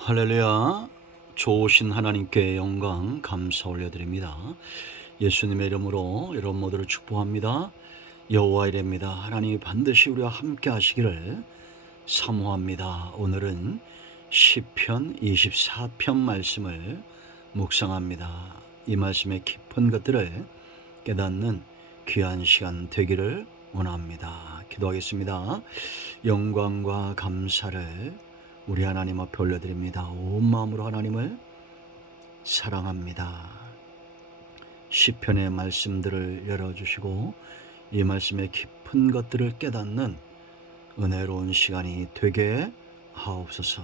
할렐루야. 좋으신 하나님께 영광 감사 올려드립니다. 예수님의 이름으로 여러분 모두를 축복합니다. 여호와 이레입니다. 하나님이 반드시 우리와 함께 하시기를 사모합니다. 오늘은 시편 24편 말씀을 묵상합니다. 이 말씀의 깊은 것들을 깨닫는 귀한 시간 되기를 원합니다. 기도하겠습니다. 영광과 감사를 우리 하나님 앞에 올려드립니다. 온 마음으로 하나님을 사랑합니다. 시편의 말씀들을 열어주시고 이 말씀의 깊은 것들을 깨닫는 은혜로운 시간이 되게 하옵소서.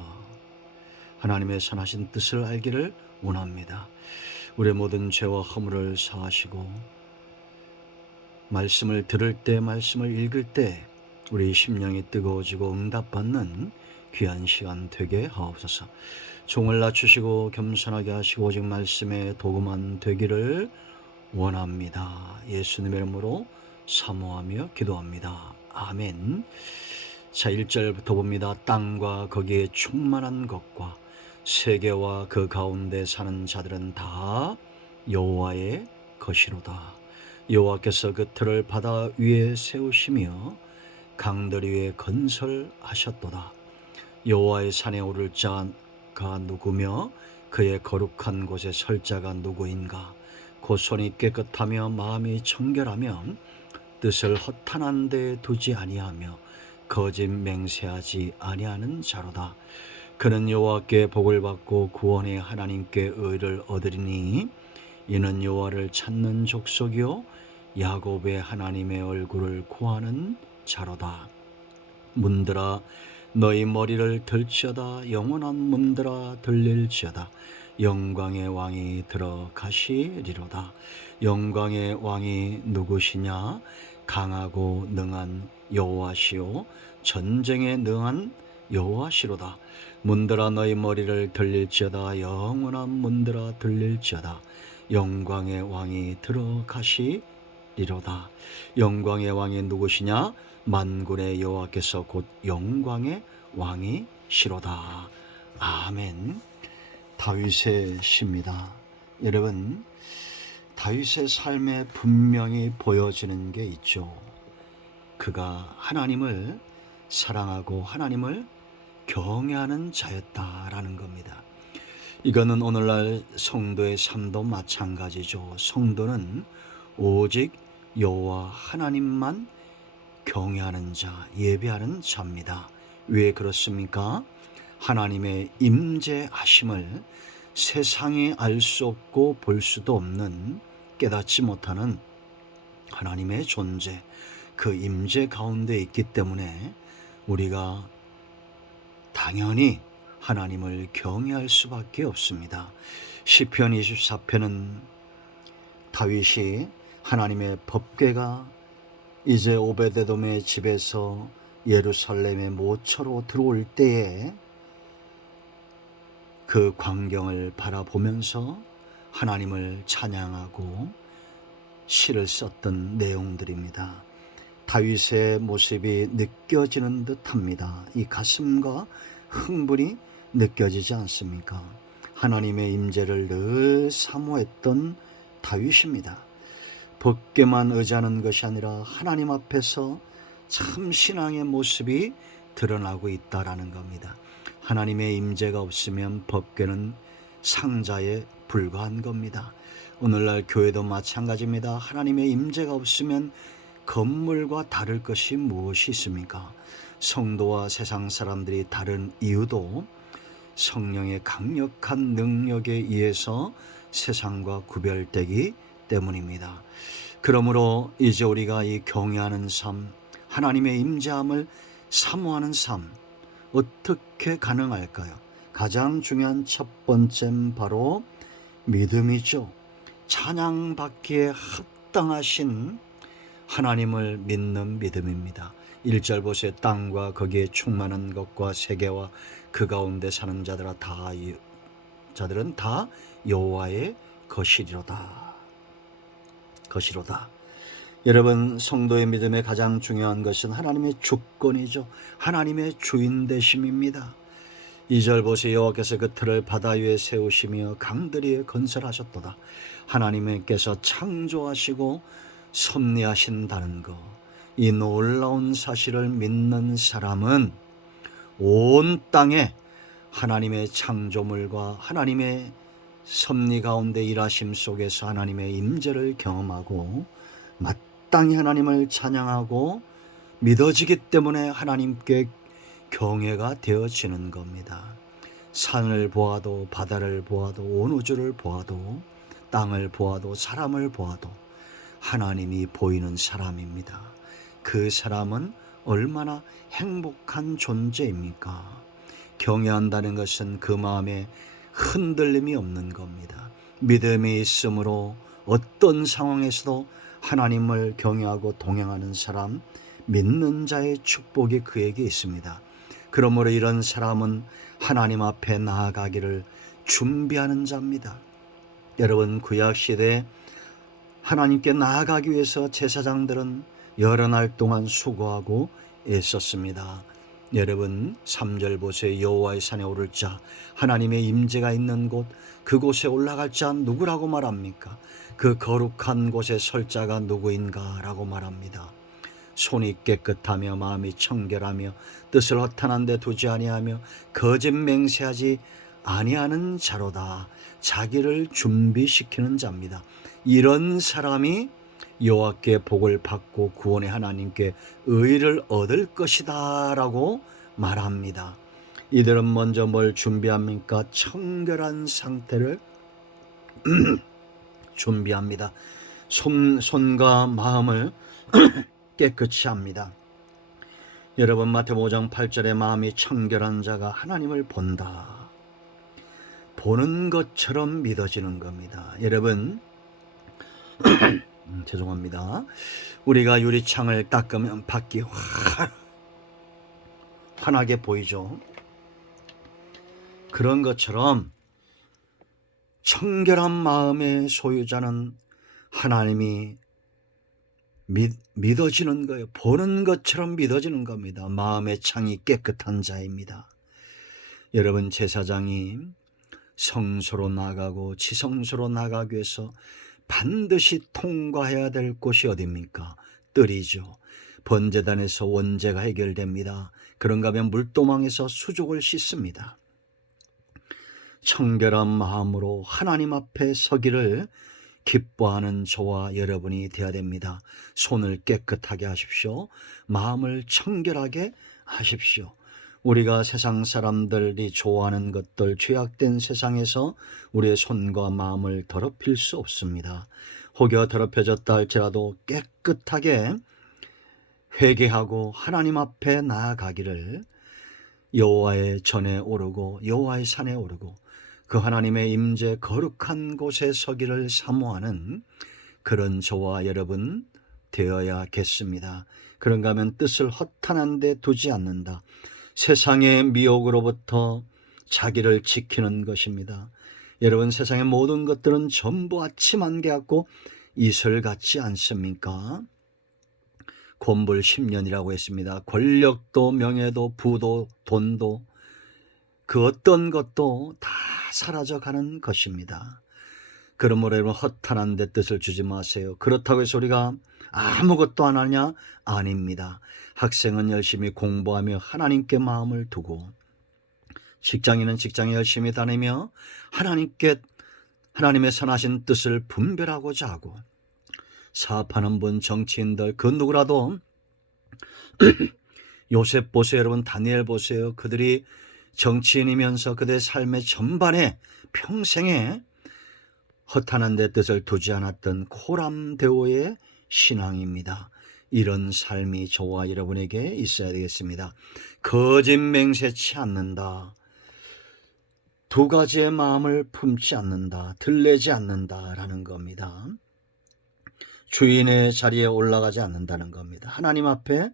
하나님의 선하신 뜻을 알기를 원합니다. 우리의 모든 죄와 허물을 사하시고 말씀을 들을 때, 말씀을 읽을 때 우리 심령이 뜨거워지고 응답받는 귀한 시간 되게 하옵소서. 종을 낮추시고 겸손하게 하시고 오직 말씀에 도구만 되기를 원합니다. 예수님의 이름으로 사모하며 기도합니다. 아멘. 자, 1절부터 봅니다. 땅과 거기에 충만한 것과 세계와 그 가운데 사는 자들은 다 여호와의 것이로다. 여호와께서 그 틀을 바다 위에 세우시며 강들 위에 건설하셨도다. 여호와의 산에 오를 자가 누구며 그의 거룩한 곳에 설 자가 누구인가? 곧 손이 깨끗하며 마음이 청결하며 뜻을 허탄한 데 두지 아니하며 거짓 맹세하지 아니하는 자로다. 그는 여호와께 복을 받고 구원의 하나님께 의를 얻으리니 이는 여호와를 찾는 족속이요 야곱의 하나님의 얼굴을 구하는 자로다. 문들아 너희 머리를 들지어다. 영원한 문들아 들릴지어다. 영광의 왕이 들어가시리로다. 영광의 왕이 누구시냐? 강하고 능한 여호와시요 전쟁에 능한 여호와시로다. 문들아 너희 머리를 들릴지어다. 영원한 문들아 들릴지어다. 영광의 왕이 들어가시리로다. 영광의 왕이 누구시냐? 만군의 여호와께서 곧 영광의 왕이시로다. 아멘. 다윗의 시입니다. 여러분, 다윗의 삶에 분명히 보여지는 게 있죠. 그가 하나님을 사랑하고 하나님을 경외하는 자였다라는 겁니다. 이거는 오늘날 성도의 삶도 마찬가지죠. 성도는 오직 여호와 하나님만 경외하는 자, 예배하는 자입니다. 왜 그렇습니까? 하나님의 임재하심을 세상이 알 수 없고 볼 수도 없는, 깨닫지 못하는 하나님의 존재, 그 임재 가운데 있기 때문에 우리가 당연히 하나님을 경외할 수밖에 없습니다. 시편 24편은 다윗이 하나님의 법궤가 이제 오베데돔의 집에서 예루살렘의 모처로 들어올 때에 그 광경을 바라보면서 하나님을 찬양하고 시를 썼던 내용들입니다. 다윗의 모습이 느껴지는 듯합니다. 이 가슴과 흥분이 느껴지지 않습니까? 하나님의 임재를 늘 사모했던 다윗입니다. 법궤만 의지하는 것이 아니라 하나님 앞에서 참 신앙의 모습이 드러나고 있다라는 겁니다. 하나님의 임재가 없으면 법궤는 상자에 불과한 겁니다. 오늘날 교회도 마찬가지입니다. 하나님의 임재가 없으면 건물과 다를 것이 무엇이 있습니까? 성도와 세상 사람들이 다른 이유도 성령의 강력한 능력에 의해서 세상과 구별되기 때문입니다. 그러므로 이제 우리가 이 경외하는 삶, 하나님의 임재함을 사모하는 삶, 어떻게 가능할까요? 가장 중요한 첫 번째는 바로 믿음이죠. 찬양받기에 합당하신 하나님을 믿는 믿음입니다. 1절 보세요. 땅과 거기에 충만한 것과 세계와 그 가운데 사는 자들은 다 여호와의 것이로다. 여러분, 성도의 믿음의 가장 중요한 것은 하나님의 주권이죠. 하나님의 주인 되심입니다. 2절 보세요. 여호와께서 그 틀을 바다 위에 세우시며 강들 위에 건설하셨도다. 하나님께서 창조하시고 섭리하신다는 것, 이 놀라운 사실을 믿는 사람은 온 땅에 하나님의 창조물과 하나님의 섭리 가운데 일하심 속에서 하나님의 임재를 경험하고 마땅히 하나님을 찬양하고 믿어지기 때문에 하나님께 경외가 되어지는 겁니다. 산을 보아도 바다를 보아도 온 우주를 보아도 땅을 보아도 사람을 보아도 하나님이 보이는 사람입니다. 그 사람은 얼마나 행복한 존재입니까? 경외한다는 것은 그 마음에 흔들림이 없는 겁니다. 믿음이 있으므로 어떤 상황에서도 하나님을 경외하고 동행하는 사람, 믿는 자의 축복이 그에게 있습니다. 그러므로 이런 사람은 하나님 앞에 나아가기를 준비하는 자입니다. 여러분, 구약시대에 하나님께 나아가기 위해서 제사장들은 여러 날 동안 수고하고 애썼습니다. 여러분, 3절 보세요. 여호와의 산에 오를 자, 하나님의 임재가 있는 곳, 그곳에 올라갈 자 누구라고 말합니까? 그 거룩한 곳에 설 자가 누구인가 라고 말합니다. 손이 깨끗하며 마음이 청결하며 뜻을 허탄한 데 두지 아니하며 거짓 맹세하지 아니하는 자로다. 자기를 준비시키는 자입니다. 이런 사람이 여호와께 복을 받고 구원의 하나님께 의를 얻을 것이다 라고 말합니다. 이들은 먼저 뭘 준비합니까? 청결한 상태를 준비합니다. 손과 마음을 깨끗이 합니다. 여러분, 마태복음 5장 8절에 마음이 청결한 자가 하나님을 본다. 보는 것처럼 믿어지는 겁니다. 여러분, 죄송합니다. 우리가 유리창을 닦으면 밖이 환하게 보이죠. 그런 것처럼 청결한 마음의 소유자는 하나님이 믿어지는 거예요. 보는 것처럼 믿어지는 겁니다. 마음의 창이 깨끗한 자입니다. 여러분, 제사장이 성소로 나가고 지성소로 나가기 위해서 반드시 통과해야 될 곳이 어디입니까? 뜰이죠. 번제단에서 원죄가 해결됩니다. 그런가 하면 물도망에서 수족을 씻습니다. 청결한 마음으로 하나님 앞에 서기를 기뻐하는 저와 여러분이 되어야 됩니다. 손을 깨끗하게 하십시오. 마음을 청결하게 하십시오. 우리가 세상 사람들이 좋아하는 것들, 죄악된 세상에서 우리의 손과 마음을 더럽힐 수 없습니다. 혹여 더럽혀졌다 할지라도 깨끗하게 회개하고 하나님 앞에 나아가기를, 여호와의 전에 오르고 여호와의 산에 오르고 그 하나님의 임재 거룩한 곳에 서기를 사모하는 그런 저와 여러분 되어야겠습니다. 그런가 하면 뜻을 허탄한 데 두지 않는다. 세상의 미혹으로부터 자기를 지키는 것입니다. 여러분, 세상의 모든 것들은 전부 아침 안개 같고 이슬 같지 않습니까? 곤불 10년이라고 했습니다. 권력도 명예도 부도 돈도 그 어떤 것도 다 사라져가는 것입니다. 그러므로 여러분, 허탄한 데 뜻을 주지 마세요. 그렇다고 해서 우리가 아무것도 안 하냐? 아닙니다. 학생은 열심히 공부하며 하나님께 마음을 두고, 직장인은 직장에 열심히 다니며 하나님의 선하신 뜻을 분별하고자 하고, 사업하는 분, 정치인들, 그 누구라도 요셉 보세요. 여러분, 다니엘 보세요. 그들이 정치인이면서 그들의 삶의 전반에 평생에 허탄한 데 뜻을 두지 않았던 코람데오의 신앙입니다. 이런 삶이 저와 여러분에게 있어야 되겠습니다. 거짓 맹세치 않는다. 두 가지의 마음을 품지 않는다. 들레지 않는다라는 겁니다. 주인의 자리에 올라가지 않는다는 겁니다. 하나님 앞에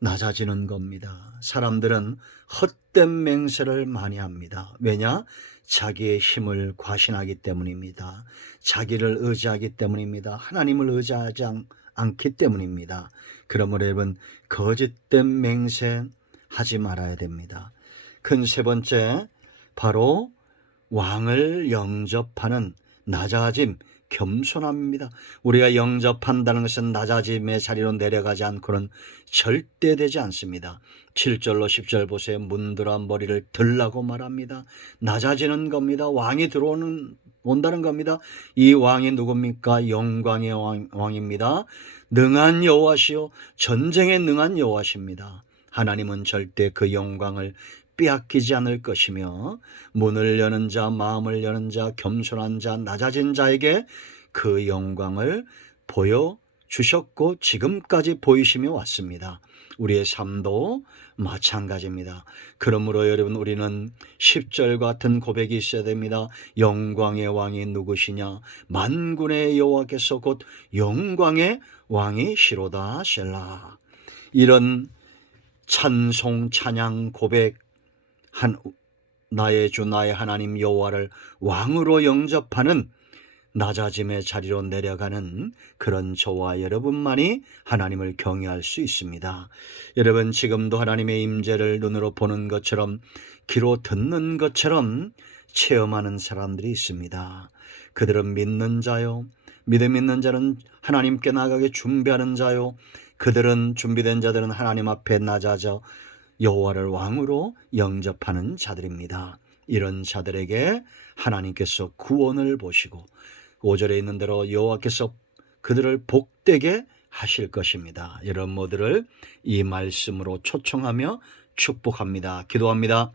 낮아지는 겁니다. 사람들은 헛된 맹세를 많이 합니다. 왜냐? 자기의 힘을 과신하기 때문입니다. 자기를 의지하기 때문입니다. 하나님을 의지하지 않기 때문입니다. 그러므로 여러분, 거짓된 맹세 하지 말아야 됩니다. 큰 세 번째, 바로 왕을 영접하는 낮아짐, 겸손함입니다. 우리가 영접한다는 것은 낮아짐의 자리로 내려가지 않고는 절대 되지 않습니다. 7절로 10절 보세요. 문드라 머리를 들라고 말합니다. 낮아지는 겁니다. 왕이 온다는 겁니다. 이 왕이 누굽니까? 영광의 왕입니다. 능한 여호와시요 전쟁에 능한 여호와십니다. 하나님은 절대 그 영광을 빼앗기지 않을 것이며 문을 여는 자, 마음을 여는 자, 겸손한 자, 낮아진 자에게 그 영광을 보여주셨고 지금까지 보이시며 왔습니다. 우리의 삶도 마찬가지입니다. 그러므로 여러분, 우리는 10절 같은 고백이 있어야 됩니다. 영광의 왕이 누구시냐? 만군의 여호와께서 곧 영광의 왕이시로다 셀라. 이런 찬송, 찬양, 고백, 나의 주 나의 하나님 여호와를 왕으로 영접하는 낮아짐의 자리로 내려가는 그런 저와 여러분만이 하나님을 경외할 수 있습니다. 여러분, 지금도 하나님의 임재를 눈으로 보는 것처럼, 귀로 듣는 것처럼 체험하는 사람들이 있습니다. 그들은 믿는 자요, 믿음 있는 자는 하나님께 나가게 준비하는 자요, 그들은 준비된 자들은 하나님 앞에 낮아져 여호와를 왕으로 영접하는 자들입니다. 이런 자들에게 하나님께서 구원을 보시고 5절에 있는 대로 여호와께서 그들을 복되게 하실 것입니다. 여러분 모두를 이 말씀으로 초청하며 축복합니다. 기도합니다.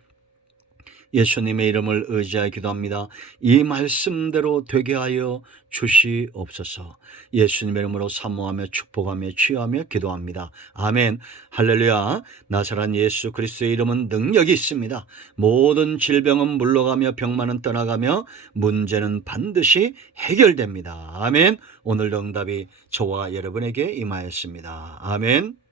예수님의 이름을 의지하여 기도합니다. 이 말씀대로 되게 하여 주시옵소서. 예수님의 이름으로 사모하며 축복하며 취하며 기도합니다. 아멘. 할렐루야. 나사렛 예수 그리스도의 이름은 능력이 있습니다. 모든 질병은 물러가며 병만은 떠나가며 문제는 반드시 해결됩니다. 아멘. 오늘 응답이 저와 여러분에게 임하였습니다. 아멘.